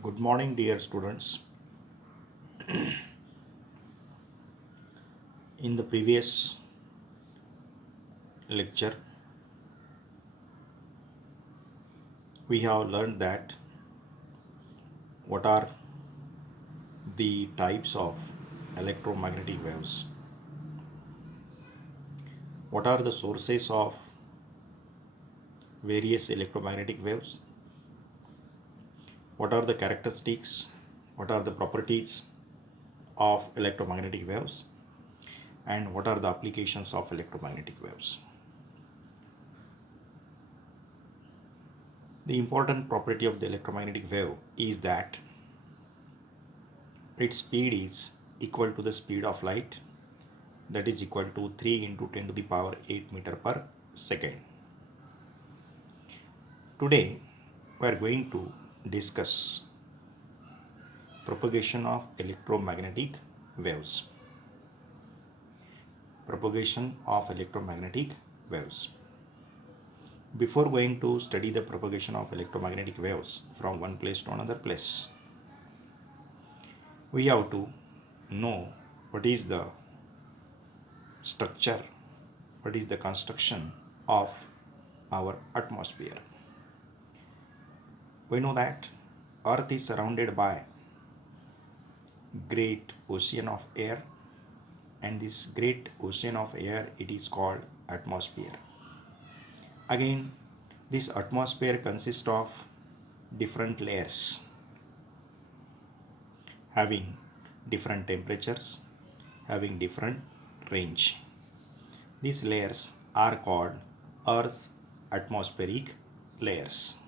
Good morning, dear students. In the previous lecture, we have learned that what are the types of electromagnetic waves, what are the sources of various electromagnetic waves, what are the characteristics, what are the properties of electromagnetic waves, and what are the applications of electromagnetic waves. The important property of the electromagnetic wave is that its speed is equal to the speed of light, that is equal to 3 into 10 to the power 8 meter per second. Today we are going to discuss propagation of electromagnetic waves. Propagation of electromagnetic waves. Before going to study the propagation of electromagnetic waves from one place to another place, we have to know what is the structure, what is the construction of our atmosphere. We know that Earth is surrounded by great ocean of air, and this great ocean of air, it is called atmosphere. Again, this atmosphere consists of different layers having different temperatures, having different range. These layers are called Earth's atmospheric layers.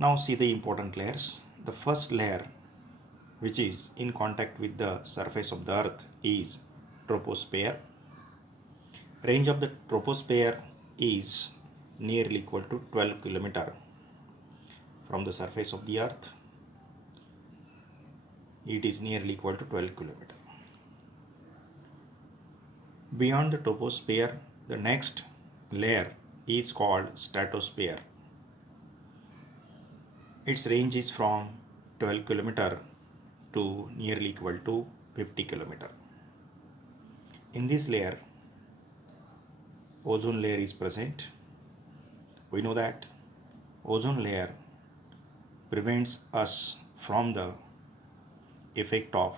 Now see the important layers. The first layer, which is in contact with the surface of the earth, is troposphere. Range of the troposphere is nearly equal to 12 km from the surface of the earth. It is nearly equal to 12 km. Beyond the troposphere, the next layer is called stratosphere. Its range is from 12 km to nearly equal to 50 km. In this layer, ozone layer is present. We know that ozone layer prevents us from the effect of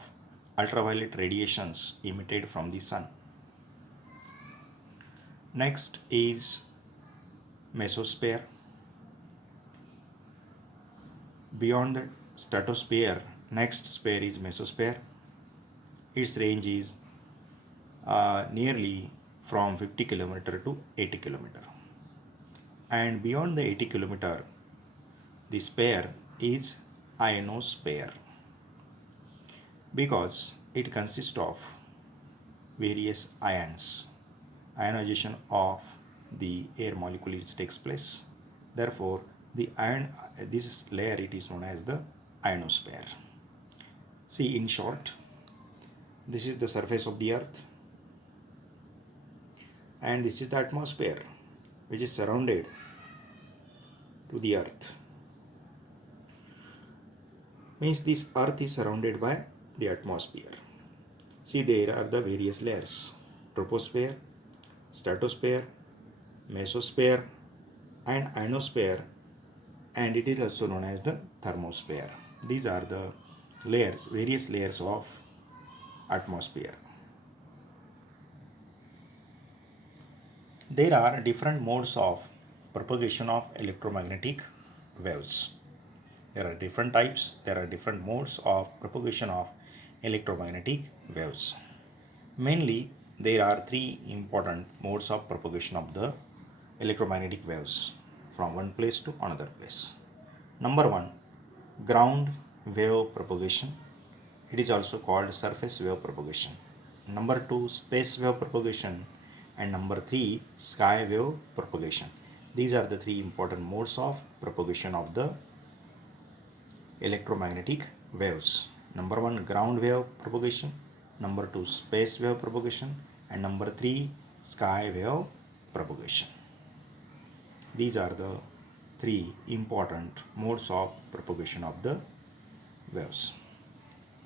ultraviolet radiations emitted from the sun. Next is mesosphere. Beyond the stratosphere, next sphere is mesosphere. Its range is nearly from 50 km to 80 km. And beyond the 80 km, the sphere is ionosphere, because it consists of various ions. Ionization of the air molecules takes place. Therefore, this layer, it is known as the ionosphere. See, in short, this is the surface of the earth, and this is the atmosphere which is surrounded to the earth. Means this earth is surrounded by the atmosphere. See, there are the various layers: troposphere, stratosphere, mesosphere, and ionosphere, and it is also known as the thermosphere. These are the layers, various layers of atmosphere. There are different modes of propagation of electromagnetic waves. There are different types, there are different modes of propagation of electromagnetic waves. Mainly, there are three important modes of propagation of the electromagnetic waves from one place to another place. Number one, ground wave propagation. It is also called surface wave propagation. Number two, space wave propagation. And number three, sky wave propagation. These are the three important modes of propagation of the electromagnetic waves. Number one, ground wave propagation. Number two, space wave propagation. And number three, sky wave propagation. These are the three important modes of propagation of the waves.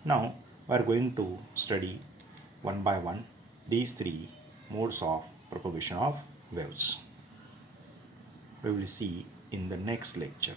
Now we are going to study one by one these three modes of propagation of waves. We will see in the next lecture.